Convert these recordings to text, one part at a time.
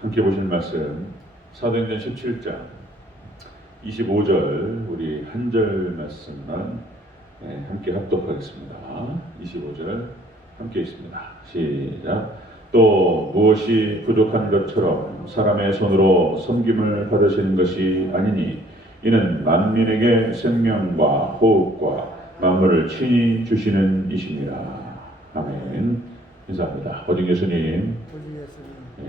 함께 보실 말씀 사도행전 17장 25절 우리 한 절 말씀만 함께 합독하겠습니다. 25절 함께 있습니다. 시작. 또 무엇이 부족한 것처럼 사람의 손으로 섬김을 받으시는 것이 아니니 이는 만민에게 생명과 호흡과 만물을 친히 주시는 이심이라. 아멘. 인사합니다. 오직 예수님,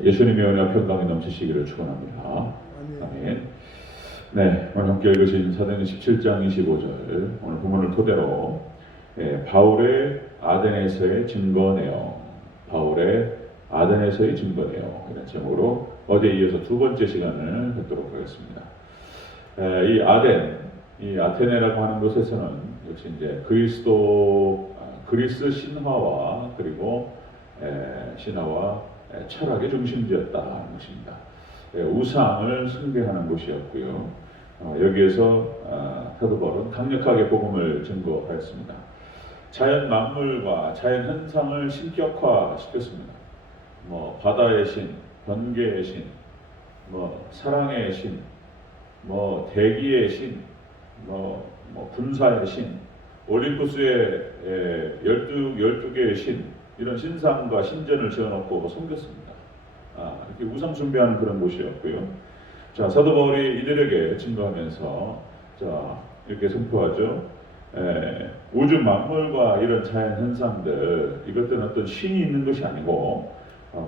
예수님의 은혜와 평강이 넘치시기를 축원합니다. 아멘. 네, 오늘 함께 읽으신 사도행전 17장 25절 오늘 본문을 토대로 바울의 아덴에서의 증거 내용, 바울의 아덴에서의 증거 내용 이런 제목으로 어제에 이어서 두 번째 시간을 갖도록 하겠습니다. 이 아덴, 이 아테네라고 하는 곳에서는 역시 이제 그리스 신화와 그리고 신화와 철학의 중심지였다는 것입니다. 우상을 숭배하는 곳이었고요. 여기에서 사도 바울은 강력하게 복음을 증거하였습니다. 자연 만물과 자연 현상을 신격화시켰습니다. 바다의 신, 번개의 신, 사랑의 신, 대기의 신, 분사의 신, 올림푸스의 12개의 신, 이런 신상과 신전을 지어놓고 섬겼습니다. 이렇게 우상 숭배하는 그런 곳이었고요. 자, 사도 바울이 이들에게 증거하면서 이렇게 선포하죠. 우주 만물과 이런 자연 현상들, 이것들은 어떤 신이 있는 것이 아니고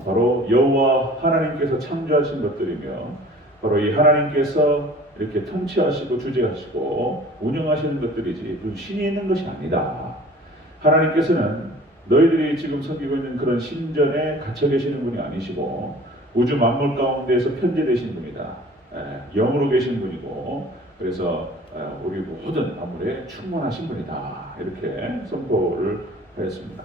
바로 여호와 하나님께서 창조하신 것들이며 바로 이 하나님께서 이렇게 통치하시고 주재하시고 운영하시는 것들이지 신이 있는 것이 아니다. 하나님께서는 너희들이 지금 섬기고 있는 그런 신전에 갇혀 계시는 분이 아니시고 우주 만물 가운데에서 편재되신 분이다. 영으로 계신 분이고 그래서 우리 모든 만물에 충만하신 분이다. 이렇게 선포를 했습니다.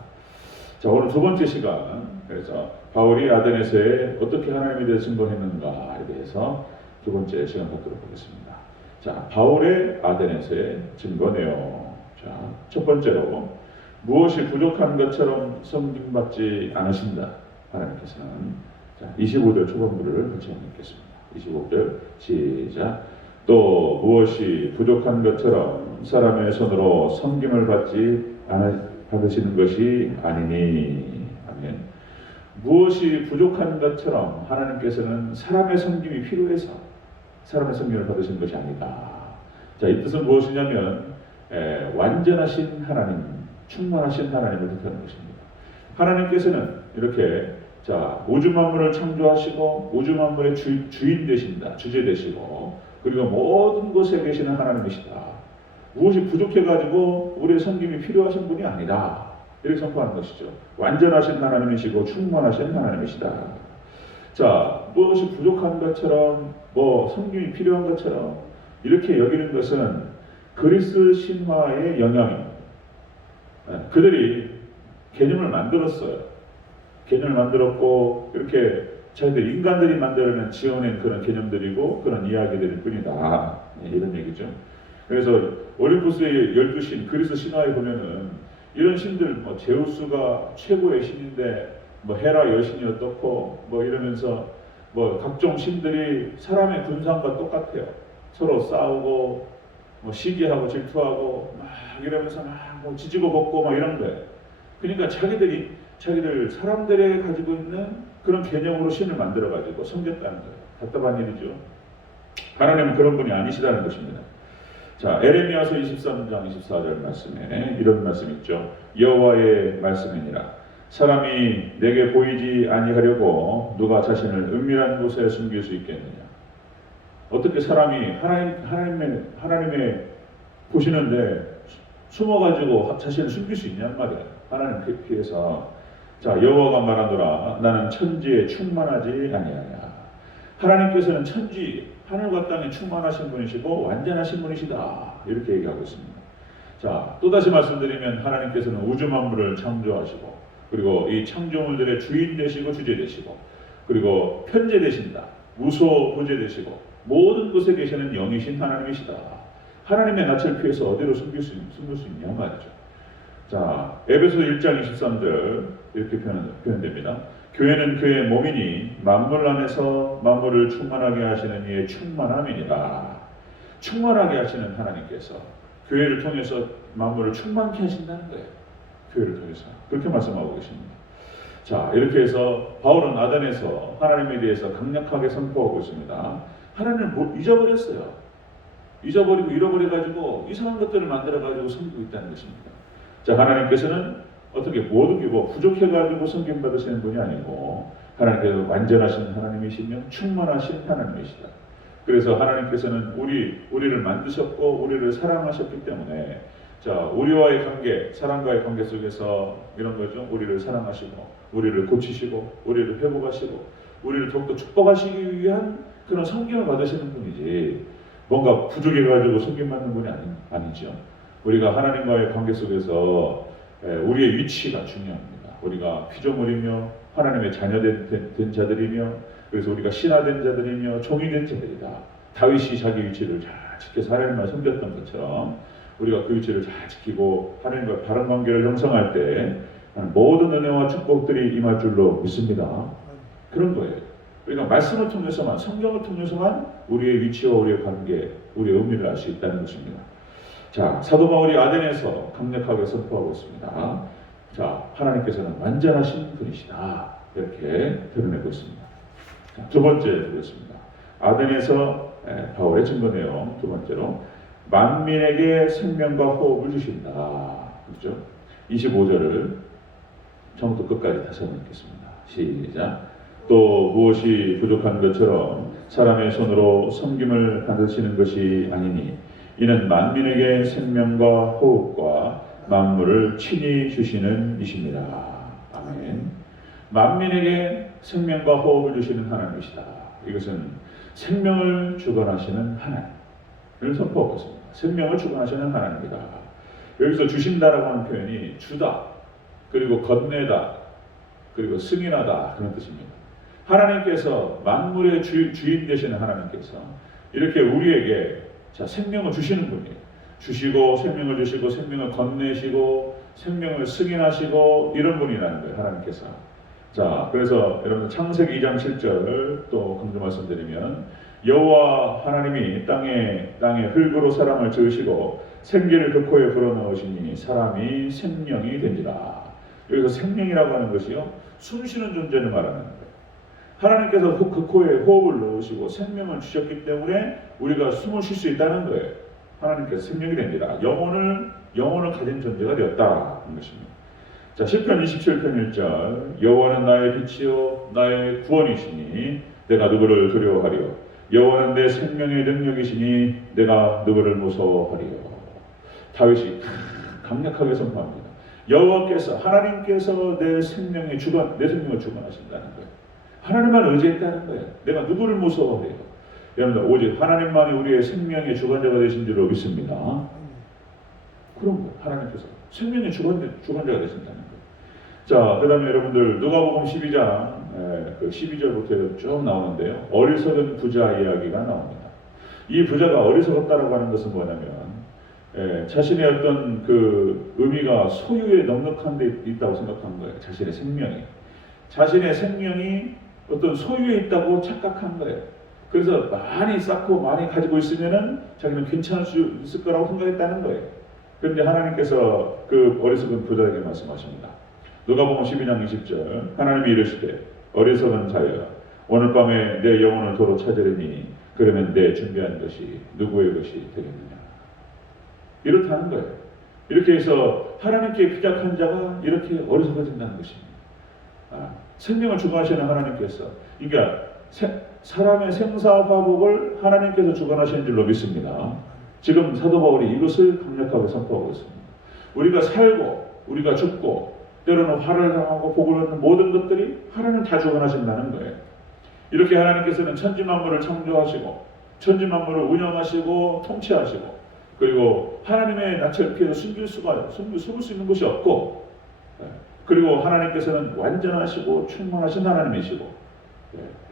자, 오늘 두 번째 시간, 그래서 바울이 아덴에서에 어떻게 하나님에 대해 증거했는가에 대해서 두 번째 시간 갖도록 하겠습니다. 자, 바울의 아덴에서의 증거 내용. 자, 첫 번째로 무엇이 부족한 것처럼 섬김받지 않으신다. 하나님께서는. 자, 25절 초반부를 같이 읽겠습니다. 25절 시작. 또 무엇이 부족한 것처럼 사람의 손으로 섬김을 받으시는 것이 아니니. 아멘. 무엇이 부족한 것처럼 하나님께서는 사람의 섬김이 필요해서 사람의 섬김을 받으시는 것이 아니다. 자, 이 뜻은 무엇이냐면 완전하신 하나님, 충만하신 하나님을 뜻하는 것입니다. 하나님께서는 이렇게 우주 만물을 창조하시고 우주 만물의 주인 되신다, 주제 되시고 그리고 모든 곳에 계시는 하나님이시다. 무엇이 부족해가지고 우리의 섬김이 필요하신 분이 아니다. 이렇게 선포하는 것이죠. 완전하신 하나님이시고 충만하신 하나님이시다. 자, 무엇이 부족한 것처럼 섬김이 필요한 것처럼 이렇게 여기는 것은 그리스 신화의 영향입니다. 그들이 개념을 만들었어요. 개념을 만들었고 이렇게 자기들 인간들이 만들어낸 지어낸 그런 개념들이고 그런 이야기들일 뿐이다. 이런 얘기죠. 그래서 올림푸스의 12신, 그리스 신화에 보면은 이런 신들, 제우스가 최고의 신인데 헤라 여신이 어떻고 이러면서 각종 신들이 사람의 군상과 똑같아요. 서로 싸우고 시기하고 질투하고 막 이러면서 막 지지고 볶고 막 이런 거예요. 그러니까 자기들 사람들이 가지고 있는 그런 개념으로 신을 만들어 가지고 섬겼다는 거예요. 답답한 일이죠. 하나님은 그런 분이 아니시다는 것입니다. 자, 에레미야서 23장 24절 말씀에 이런 말씀 있죠. 여호와의 말씀이니라. 사람이 내게 보이지 아니하려고 누가 자신을 은밀한 곳에 숨길 수 있겠느냐. 어떻게 사람이 하나님의 보시는데 숨어가지고 자신을 숨길 수 있냔 말이야. 하나님 피해서. 자, 여호와가 말하노라. 나는 천지에 충만하지 아니하냐. 하나님께서는 천지, 하늘과 땅에 충만하신 분이시고 완전하신 분이시다. 이렇게 얘기하고 있습니다. 자, 또다시 말씀드리면 하나님께서는 우주 만물을 창조하시고 그리고 이 창조물들의 주인 되시고 주제 되시고 그리고 편재 되신다. 무소 보재 되시고 모든 곳에 계시는 영이신 하나님이시다. 하나님의 낯을 피해서 어디로 숨길 수 있냐 말이죠. 자, 에베소 1장 23절 이렇게 표현됩니다. 교회는 그의 몸이니 만물 안에서 만물을 충만하게 하시는 이의 충만함이니라. 충만하게 하시는 하나님께서 교회를 통해서 만물을 충만케 하신다는 거예요. 교회를 통해서 그렇게 말씀하고 계십니다. 자, 이렇게 해서 바울은 아덴에서 하나님에 대해서 강력하게 선포하고 있습니다. 하나님을 잊어버렸어요. 잊어버리고 잃어버려가지고 이상한 것들을 만들어가지고 섬기고 있다는 것입니다. 자, 하나님께서는 어떻게 모든 게 부족해가지고 섬김 받으시는 분이 아니고 하나님께서 완전하신 하나님이시며 충만하신 하나님이시다. 그래서 하나님께서는 우리를 만드셨고 우리를 사랑하셨기 때문에 자, 우리와의 관계, 사랑과의 관계 속에서 이런 거죠. 우리를 사랑하시고 우리를 고치시고 우리를 회복하시고 우리를 더욱더 축복하시기 위한 그런 섬김을 받으시는 분이지 뭔가 부족해가지고 섬김받는 분이 아니죠. 우리가 하나님과의 관계 속에서 우리의 위치가 중요합니다. 우리가 피조물이며 하나님의 자녀된 자들이며 그래서 우리가 신하된 자들이며 종이된 자들이다. 다윗이 자기 위치를 잘 지켜서 하나님만 섬겼던 것처럼 우리가 그 위치를 잘 지키고 하나님과 바른 관계를 형성할 때 모든 은혜와 축복들이 임할 줄로 믿습니다. 그런 거예요. 그러니까 말씀을 통해서만, 성경을 통해서만 우리의 위치와 우리의 관계, 우리의 의미를 알 수 있다는 것입니다. 자, 사도 바울이 아덴에서 강력하게 선포하고 있습니다. 자, 하나님께서는 완전하신 분이시다. 이렇게 드러내고 있습니다. 자, 두 번째 드렸습니다. 아덴에서 바울의 증거 내용 두 번째로 만민에게 생명과 호흡을 주신다. 그렇죠? 25절을 처음부터 끝까지 다시 한번 읽겠습니다. 시작. 또 무엇이 부족한 것처럼 사람의 손으로 섬김을 받으시는 것이 아니니 이는 만민에게 생명과 호흡과 만물을 친히 주시는 이십니다. 아멘. 만민에게 생명과 호흡을 주시는 하나님이시다. 이것은 생명을 주관하시는 하나님을 선포하고 있습니다. 생명을 주관하시는 하나님이다. 여기서 주신다라고 하는 표현이 주다, 그리고 건네다, 그리고 승인하다 그런 뜻입니다. 하나님께서 만물의 주인 되시는 하나님께서 이렇게 우리에게 자, 생명을 주시는 분이에요. 주시고 생명을 주시고 생명을 건네시고 생명을 승인하시고 이런 분이라는 거예요. 하나님께서. 자, 그래서 여러분 창세기 2장 7절 또 강조 말씀드리면 여호와 하나님이 땅에 흙으로 사람을 지으시고 생기를 그 코에 불어넣으시니 사람이 생명이 된지라. 여기서 생명이라고 하는 것이요 숨쉬는 존재를 말하는 거예요. 하나님께서 그 코에 호흡을 넣으시고 생명을 주셨기 때문에 우리가 숨을 쉴 수 있다는 거예요. 하나님께서 생명이 된지라. 영혼을 가진 존재가 되었다는 것입니다. 자, 시편 27편 1절 여호와는 나의 빛이요 나의 구원이시니 내가 누구를 두려워하리요. 여호와는 내 생명의 능력이시니 내가 누구를 무서워하리요. 다윗이 강력하게 선포합니다. 여호와께서 하나님께서 내 생명을 주관하신다는 거예요. 하나님만 의지했다는 거예요. 내가 누구를 무서워해요. 여러분들 오직 하나님만이 우리의 생명의 주관자가 되신 줄로 믿습니다. 그런 거예요. 하나님께서 생명의 주관자가 되신다는 거예요. 자, 그 다음에 여러분들 누가복음 12장 그 12절부터 쭉 나오는데요. 어리석은 부자 이야기가 나옵니다. 이 부자가 어리석었다라고 하는 것은 뭐냐면 자신의 어떤 그 의미가 소유에 넉넉한 데 있다고 생각한 거예요. 자신의 생명이 어떤 소유에 있다고 착각한 거예요. 그래서 많이 쌓고 많이 가지고 있으면은 자기는 괜찮을 수 있을 거라고 생각했다는 거예요. 그런데 하나님께서 그 어리석은 부자에게 말씀하십니다. 누가복음 12장 20절 하나님이 이르시되 어리석은 자여 오늘 밤에 내 영혼을 도로 찾으리니 그러면 내 준비한 것이 누구의 것이 되겠느냐. 이렇다는 거예요. 이렇게 해서 하나님께 피작한 자가 이렇게 어리석어진다는 것입니다. 생명을 주관하시는 하나님께서 그러니까 사람의 생사화복을 하나님께서 주관하시는 줄로 믿습니다. 지금 사도 바울이 이것을 강력하게 선포하고 있습니다. 우리가 살고 우리가 죽고 때로는 화를 당하고 복을 얻는 모든 것들이 하나님 다 주관하신다는 거예요. 이렇게 하나님께서는 천지만물을 창조하시고 천지만물을 운영하시고 통치하시고 그리고 하나님의 낯을 피해서 숨길 수 있는 것이 없고 그리고 하나님께서는 완전하시고 충만하신 하나님이시고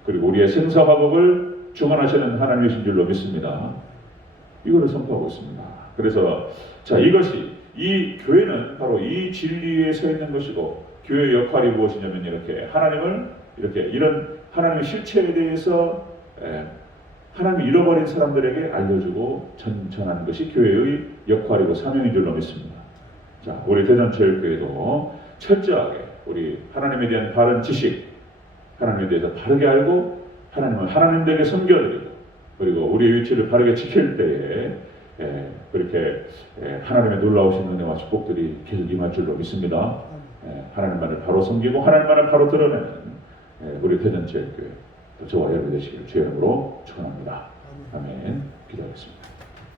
그리고 우리의 생사화복을 주관하시는 하나님이신 줄로 믿습니다. 이거를 선포하고 있습니다. 그래서 자 이것이 이 교회는 바로 이 진리에 서 있는 것이고 교회의 역할이 무엇이냐면 이렇게 하나님을 이렇게 이런 하나님의 실체에 대해서 하나님을 잃어버린 사람들에게 알려주고 전하는 것이 교회의 역할이고 사명인 줄로 믿습니다. 자, 우리 대전체육교회도 철저하게 우리 하나님에 대한 바른 지식, 하나님에 대해서 바르게 알고 하나님을 하나님에게 섬겨드리고 그리고 우리의 위치를 바르게 지킬 때에 그렇게 하나님의 놀라우신 은혜와 축복들이 계속 임할 줄로 믿습니다. 하나님만을 바로 섬기고 하나님만을 바로 드러내는 우리 대전체육교회 저와 여러분 되시기를 주의 이름으로 축원합니다. 아멘. 기도하겠습니다.